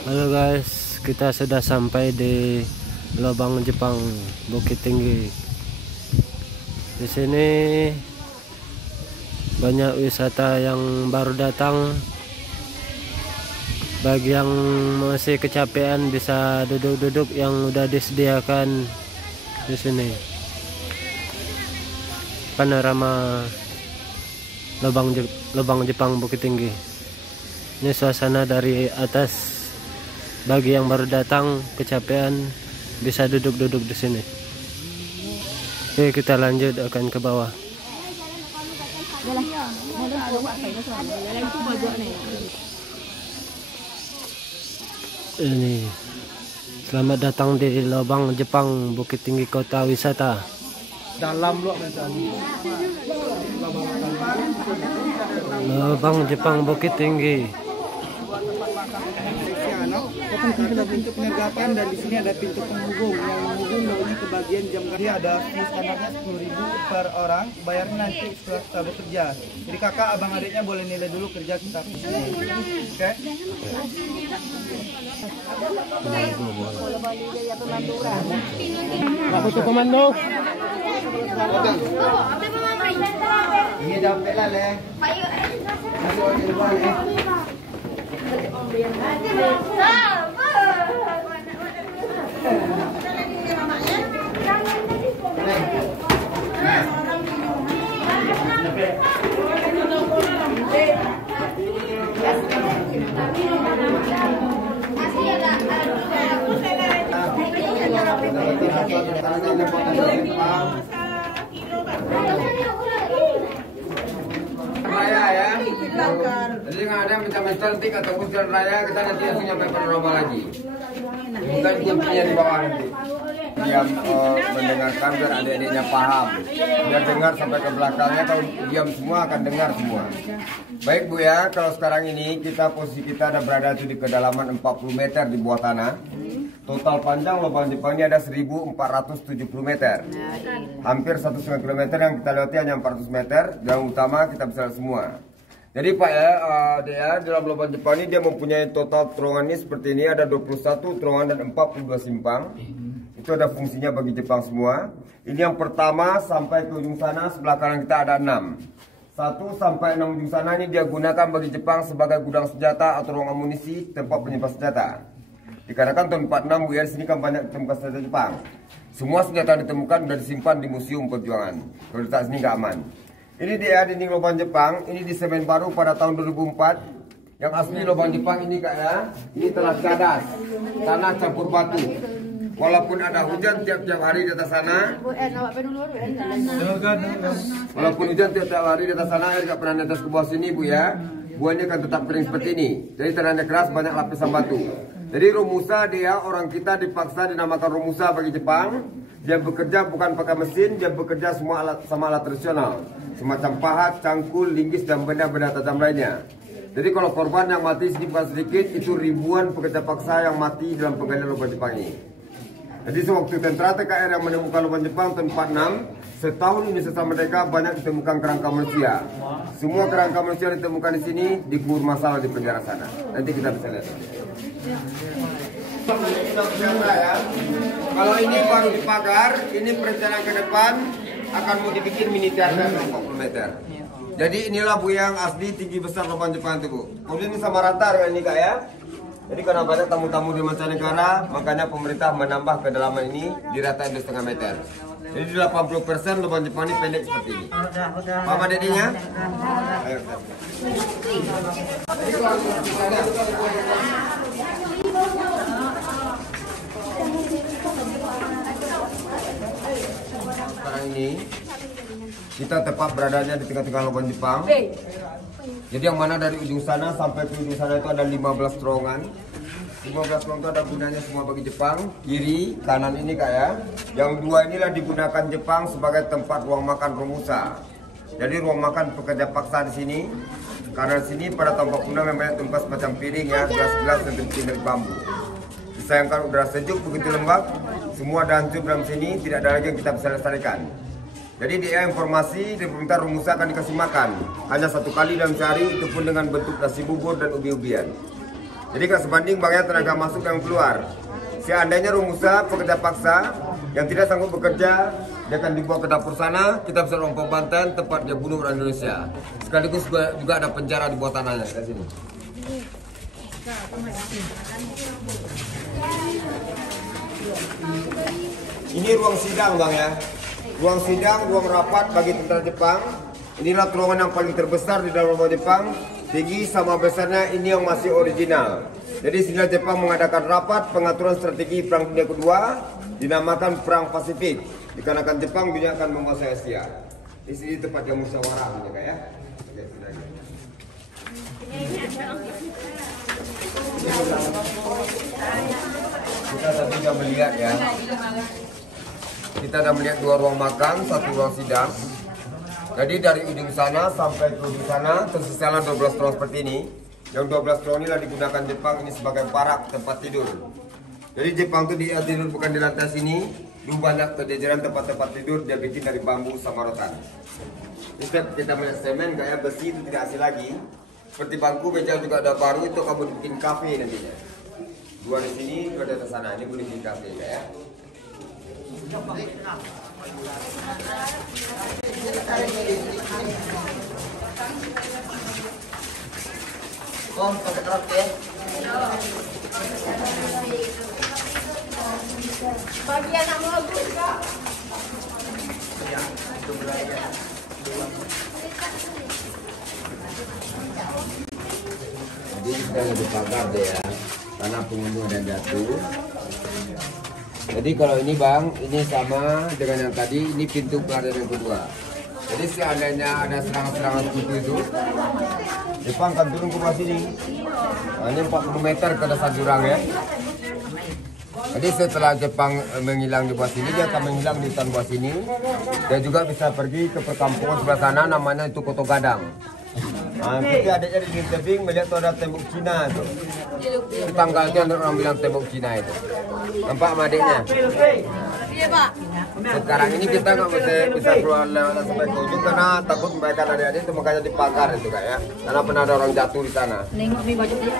Halo guys, kita sudah sampai di Lubang Jepang Bukit Tinggi. Di sini banyak wisata yang baru datang. Bagi yang masih kecapean bisa duduk-duduk yang udah disediakan di sini. Panorama Lubang Jepang Bukit Tinggi. Ini suasana dari atas. Bagi yang baru datang kecapean bisa duduk-duduk di sini. Oke, kita lanjut akan ke bawah. Ini selamat datang di Lubang Jepang Bukit Tinggi Kota Wisata. Dalam Lubang Jepang Bukit Tinggi. ada pintu penyergapan dan di sini ada pintu penghubung. Yang menghubung namanya ke bagian jam kerja. Ada fee standarnya 10.000 per orang. Bayarnya nanti setelah kita bekerja. Jadi kakak, abang adiknya boleh nilai dulu kerja kita. Oke? Apa tuh komando? Ini dapat lah leh. Raya ya. Jadi nggak ada mencari tik ataupun jalan raya, kita nanti langsung nyampe panorama lagi. Bukan kuncinya di bawah nanti. Diam mendengarkan biar adik-adiknya paham. Biar dengar sampai ke belakangnya, kalau diam semua akan dengar semua. Baik Bu ya, kalau sekarang ini posisi kita ada berada di kedalaman 40 meter di bawah tanah. Total panjang Lubang Jepang ini ada 1470 meter. Hampir 1,5 km yang kita lewati hanya 400 meter. Jalan utama kita bisa lihat semua. Jadi Pak ya, dia dalam Lubang Jepang ini dia mempunyai total terowongan ini seperti ini. Ada 21 terowongan dan 42 simpang. Itu ada fungsinya bagi Jepang semua. Ini yang pertama sampai ke ujung sana, sebelah kanan kita ada 6. 1 sampai 6 ujung sana ini dia gunakan bagi Jepang sebagai gudang senjata atau ruang amunisi, tempat penyimpan senjata. Dikarenakan tahun 46 Bu ya, di sini kan banyak ditemukan senjata Jepang. Semua senjata yang ditemukan sudah disimpan di Museum Perjuangan. Kalau letak sini nggak aman. Ini dia dinding Lubang Jepang. Ini di semen baru pada tahun 2004. Yang asli Lubang Jepang ini Kak ya, ini telah cadas, tanah campur batu. Walaupun ada hujan tiap-tiap hari di atas sana. Walaupun hujan tiap-tiap hari di atas sana, air nggak pernah netes ke bawah sini Bu ya. Buahnya akan tetap kering seperti ini. Jadi tanahnya keras, banyak lapisan batu. Jadi Romusa dia, orang kita dipaksa dinamakan Romusa bagi Jepang. Dia bekerja bukan pakai mesin, dia bekerja semua sama alat tradisional. Semacam pahat, cangkul, linggis, dan benda-benda tajam lainnya. Jadi kalau korban yang mati sedikit sedikit, itu ribuan pekerja paksa yang mati dalam penggalian Lubang Jepang ini. Jadi sewaktu tentara TKR yang menemukan Lubang Jepang tahun 46, setahun ini sesama mereka banyak ditemukan kerangka manusia. Semua kerangka manusia ditemukan di sini dikubur masalah di penjara sana. Nanti kita bisa lihat. Kalau ini baru dipagar, ini perencanaan ke depan akan mau dibikin mini teater 40 meter. Jadi inilah Bu yang asli tinggi besar Lubang Jepang itu Bu. Kemudian ini sama rata dengan ini Kak ya. Jadi karena banyak tamu-tamu di mancanegara, makanya pemerintah menambah kedalaman ini diratain 2,5 meter. Jadi 80% Lubang Jepang ini pendek seperti ini. Paham adiknya? Ayo. Sekarang ini kita tepat beradanya di tengah-tengah Lubang Jepang. Jadi yang mana dari ujung sana sampai ke ujung sana itu ada 15 terowongan. 15 terowongan itu ada gunanya semua bagi Jepang. Kiri, kanan ini Kak ya. Yang dua inilah digunakan Jepang sebagai tempat ruang makan Romusa. Jadi ruang makan pekerja paksa di sini. Karena di sini pada tahun 46 memang tempat semacam piring ya, gelas-gelas dan bikin dari bambu. Disayangkan udara sejuk begitu lembab, semua ada hancur dalam sini, tidak ada lagi yang kita bisa lestarikan. Jadi dia informasi dari pemerintah Romusa akan dikasih makan hanya 1 kali dalam sehari, itu pun dengan bentuk nasi bubur dan ubi-ubian. Jadi kalau sebanding bagaimana tenaga masuk dan keluar. Seandainya Romusa pekerja paksa yang tidak sanggup bekerja, dia akan dibawa ke dapur sana. Kita bisa rompong Banten tempat dia bunuh orang Indonesia. Sekaligus juga ada penjara di bawah tanahnya di sini. Ini ruang sidang bang ya. Ruang sidang, ruang rapat bagi tentara Jepang. Inilah ruangan yang paling terbesar di dalam rumah Jepang. Tinggi sama besarnya, ini yang masih original. Jadi sinilah Jepang mengadakan rapat pengaturan strategi Perang Dunia Kedua, dinamakan Perang Pasifik. Dikarenakan Jepang dunia akan menguasai Asia. Di sini tempat yang musyawarah ya. Oke, kita tadi sudah melihat ya. Kita sudah melihat 2 ruang makan, 1 ruang sidang. Jadi dari ujung sana sampai ke ujung sana tersisalah 12 ruang seperti ini. Yang 12 ruang inilah digunakan Jepang ini sebagai barak tempat tidur. Jadi Jepang itu dia tidur bukan di lantai sini. Dulu banyak kejajaran tempat-tempat tidur dia bikin dari bambu sama rotan. Setiap kita melihat semen kayak besi itu tidak asli lagi. Seperti bangku meja juga ada baru, itu kamu bikin kafe nantinya. 2 di sini, 2 di atas sana. Ini boleh bikin kafe ya. Om, pakai kerap ya. Bagi anak mau juga. Jadi kita lebih pagar deh ya, karena pengunjung ada jatuh. Jadi kalau ini bang, ini sama dengan yang tadi, ini pintu keluar yang kedua. Jadi seandainya ada serangan-serangan seperti itu, Jepang akan turun ke bawah sini. Nah, ini 40 meter ke dasar jurang ya. Jadi setelah Jepang menghilang di bawah sini, dia akan menghilang di hutan bawah sini. Dia juga bisa pergi ke perkampungan sebelah sana, namanya itu Koto Gadang. Nah, kita adiknya di tebing melihat tuh ada tembok Cina tuh. Tetangga itu orang bilang tembok Cina itu. Nampak sama adiknya? Iya Pak. Sekarang ini kita nggak bisa keluar lewat sampai ke ujung karena takut mereka adik-adik itu makanya dipagar itu kak ya. Karena pernah ada orang jatuh di sana. Nengok nih baju dia.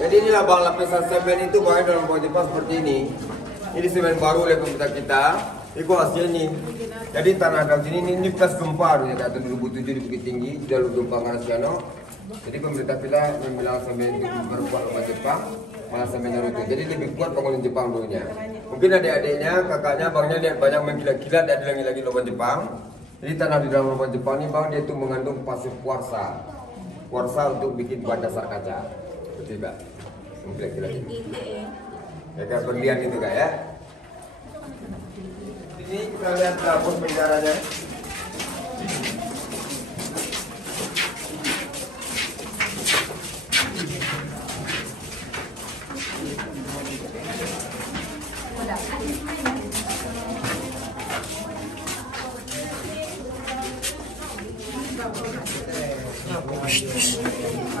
Jadi inilah bang lapisan semen itu bang dalam bawah Jepang seperti ini. Ini semen baru oleh pemerintah kita. Itu hasilnya ini. Jadi tanah dalam sini ini bekas gempa dulu ya, 2007 di Bukit Tinggi, jalur gempa Marasiano. Jadi pemerintah kita membilang semen itu berkuat rumah Jepang, malah semennya runtuh. Jadi lebih kuat bangunan Jepang dulunya. Mungkin adik-adiknya, kakaknya, bangnya lihat banyak mengkilat-kilat dan lagi lubang Jepang. Jadi tanah di dalam rumah Jepang ini bang dia itu mengandung pasir kuarsa, kuarsa untuk bikin bahan dasar kaca. Betul kak? Mengkilat-kilat ini. Ya kayak berlian itu kak ya. Ini kita lihat dapur penjaranya.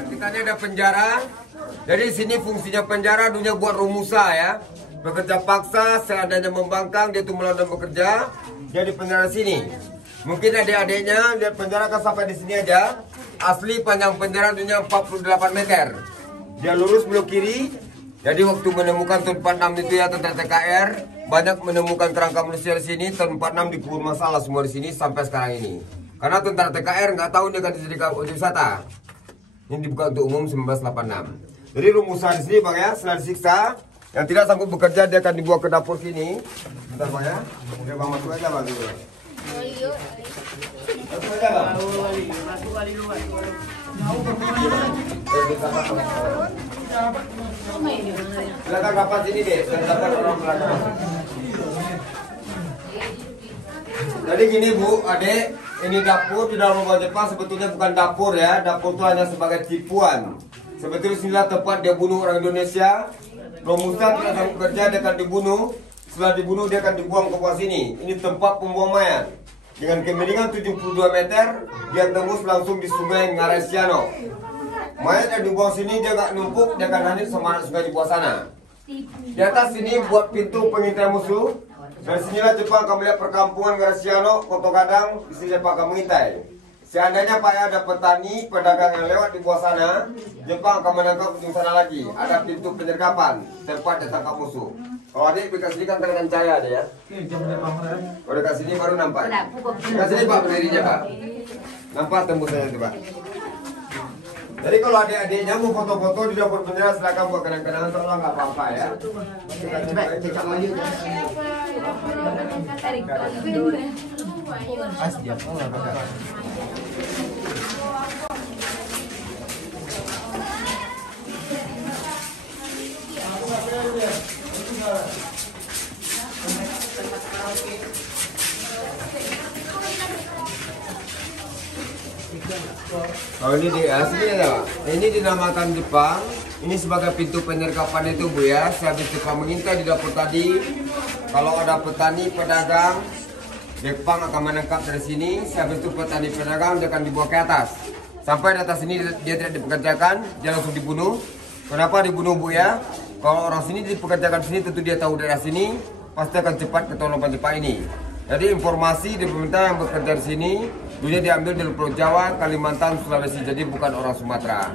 Kita ini ada penjara. Jadi sini fungsinya penjara dunia buat Romusa ya. Bekerja paksa, seandainya membangkang, dia itu melawan bekerja, dia di penjara sini. Mungkin adik-adiknya lihat penjara kan sampai di sini aja. Asli panjang penjara dunia 48 meter. Dia lurus belok kiri. Jadi waktu menemukan tahun 46 itu ya tentara TKR, banyak menemukan kerangka manusia di sini. Tahun 46 dikubur masalah semua di sini sampai sekarang ini. Karena tentara TKR nggak tahu dia akan dijadikan objek wisata. Ini dibuka untuk umum 1986. Jadi rumusan di sini bang ya, setelah disiksa. Yang tidak sanggup bekerja dia akan dibawa ke dapur sini. Bentar bang ya. Oke bang masuk aja bang dulu. Masuk aja bang. Silakan rapat sini deh. Dan dapat orang belakang masuk. Jadi gini bu, adik. Ini dapur di dalam rumah Jepang sebetulnya bukan dapur ya. Dapur itu hanya sebagai tipuan. Sebetulnya sinilah tempat dia bunuh orang Indonesia. Romusa tidak sanggup bekerja, dia akan dibunuh. Setelah dibunuh dia akan dibuang ke bawah sini. Ini tempat pembuang mayat. Dengan kemiringan 72 meter, dia tembus langsung di sungai Marasiano. Mayat yang dibuang sini dia nggak numpuk, dia akan hanyut sama sungai di bawah sana. Di atas sini buat pintu pengintai musuh. Dari sinilah Jepang akan melihat perkampungan Marasiano, Koto Gadang. Di sini Jepang akan mengintai. Seandainya Pak ya ada petani, pedagang yang lewat di bawah sana, Jepang akan menangkap ujung sana lagi. Ada pintu penyergapan, tempat ditangkap musuh. Kalau adik dekat sini kan dengan cahaya ada ya. Kalau dekat sini baru nampak. Dekat sini Pak berdirinya Pak. Nampak tembusannya itu Pak. Jadi kalau adik-adiknya mau foto-foto di dapur penjara silakan buat kenang-kenangan, tolong nggak apa-apa ya. Oh ini di aslinya ya Pak. Ini dinamakan Jepang. Ini sebagai pintu penyergapan itu Bu ya. Sehabis Jepang mengintai di dapur tadi, kalau ada petani pedagang, Jepang akan menangkap dari sini. Sehabis itu petani pedagang dia akan dibawa ke atas. Sampai di atas sini dia tidak dipekerjakan, dia langsung dibunuh. Kenapa dibunuh Bu ya? Kalau orang sini dipekerjakan sini tentu dia tahu daerah sini, pasti akan cepat ketolong Jepang ini. Jadi informasi di pemerintah yang bekerja di sini, dunia diambil dari Pulau Jawa, Kalimantan, Sulawesi, jadi bukan orang Sumatera.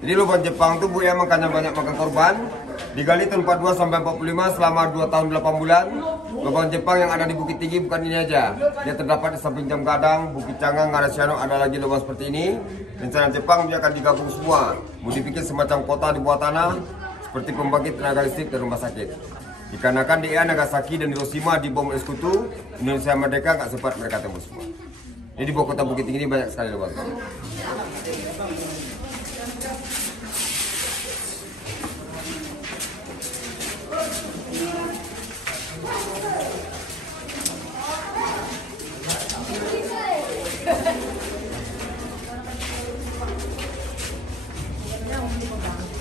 Jadi lubang Jepang itu Bu ya makanya banyak makan korban. Digali tahun 42 sampai 45 selama 2 tahun 8 bulan. Lubang Jepang yang ada di Bukit Tinggi bukan ini aja. Dia terdapat di samping Jam Gadang, Bukit Canggang, Ngarasiano, ada lagi lubang seperti ini. Rencana Jepang dia akan digabung semua. Mau dibikin semacam kota di bawah tanah, seperti pembangkit tenaga listrik dan rumah sakit. Dikarenakan di Nagasaki dan Hiroshima dibom oleh sekutu, Indonesia merdeka nggak sempat mereka tembus semua. Jadi di bawah kota Bukit Tinggi ini banyak sekali lubang.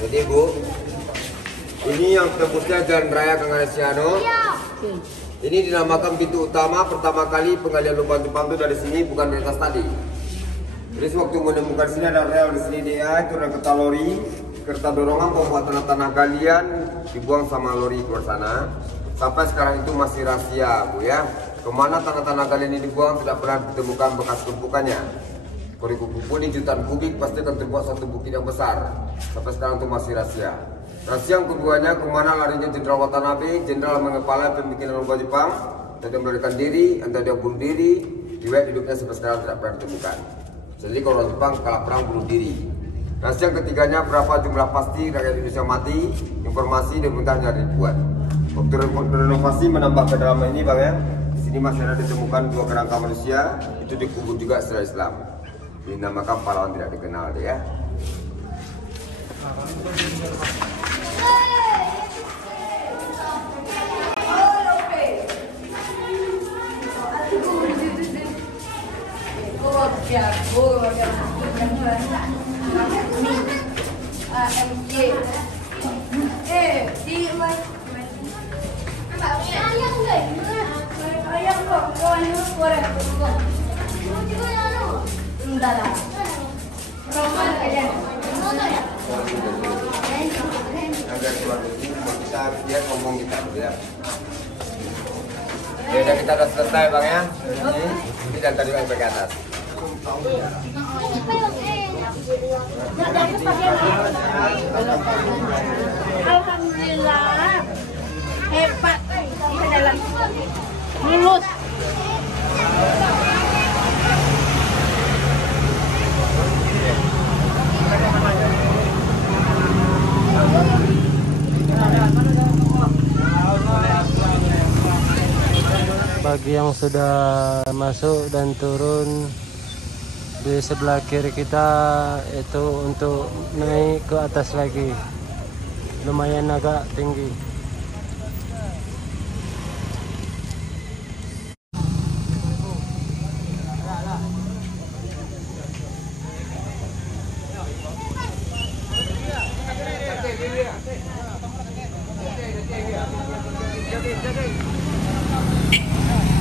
Jadi Bu, ini yang tembusnya Jalan Raya Ngarasiano. Ini dinamakan pintu utama. Pertama kali penggalian lubang Jepang itu dari sini, bukan dari atas tadi. Jadi waktu menemukan sini ada rel di sini dia, itu ada kereta lori, kereta dorongan pembuat tanah galian dibuang sama lori keluar sana. Sampai sekarang itu masih rahasia Bu ya. Kemana tanah galian ini dibuang tidak pernah ditemukan bekas tumpukannya. Kupu-kupu ini jutaan kubik pasti akan terbuat satu bukit yang besar. Sampai sekarang itu masih rahasia. Rahasia yang keduanya, kemana larinya Jenderal Watanabe, jenderal mengepala pembikinan lubang Jepang, entah dia melarikan diri, entah dia bunuh diri, riwayat hidupnya sampai sekarang tidak pernah ditemukan. Jadi kalau orang Jepang kalah perang bunuh diri. Rahasia yang ketiganya, berapa jumlah pasti rakyat Indonesia mati, informasi dan mentahnya dibuat. Waktu renovasi menambah kedalaman ini Bang ya, di sini masih ada ditemukan 2 kerangka manusia, itu dikubur juga secara Islam. Dinamakan pahlawan tidak dikenal ya. Agar keluar dari kita biar ngomong kita ya. Ya kita udah selesai Bang ya. Ini dan tadi sampai ke atas. Alhamdulillah hebat ini dalam lulus. Bagi yang sudah masuk dan turun di sebelah kiri kita itu untuk naik ke atas lagi, lumayan agak tinggi.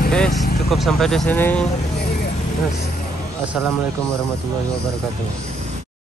Guys, cukup sampai di sini. Assalamualaikum warahmatullahi wabarakatuh.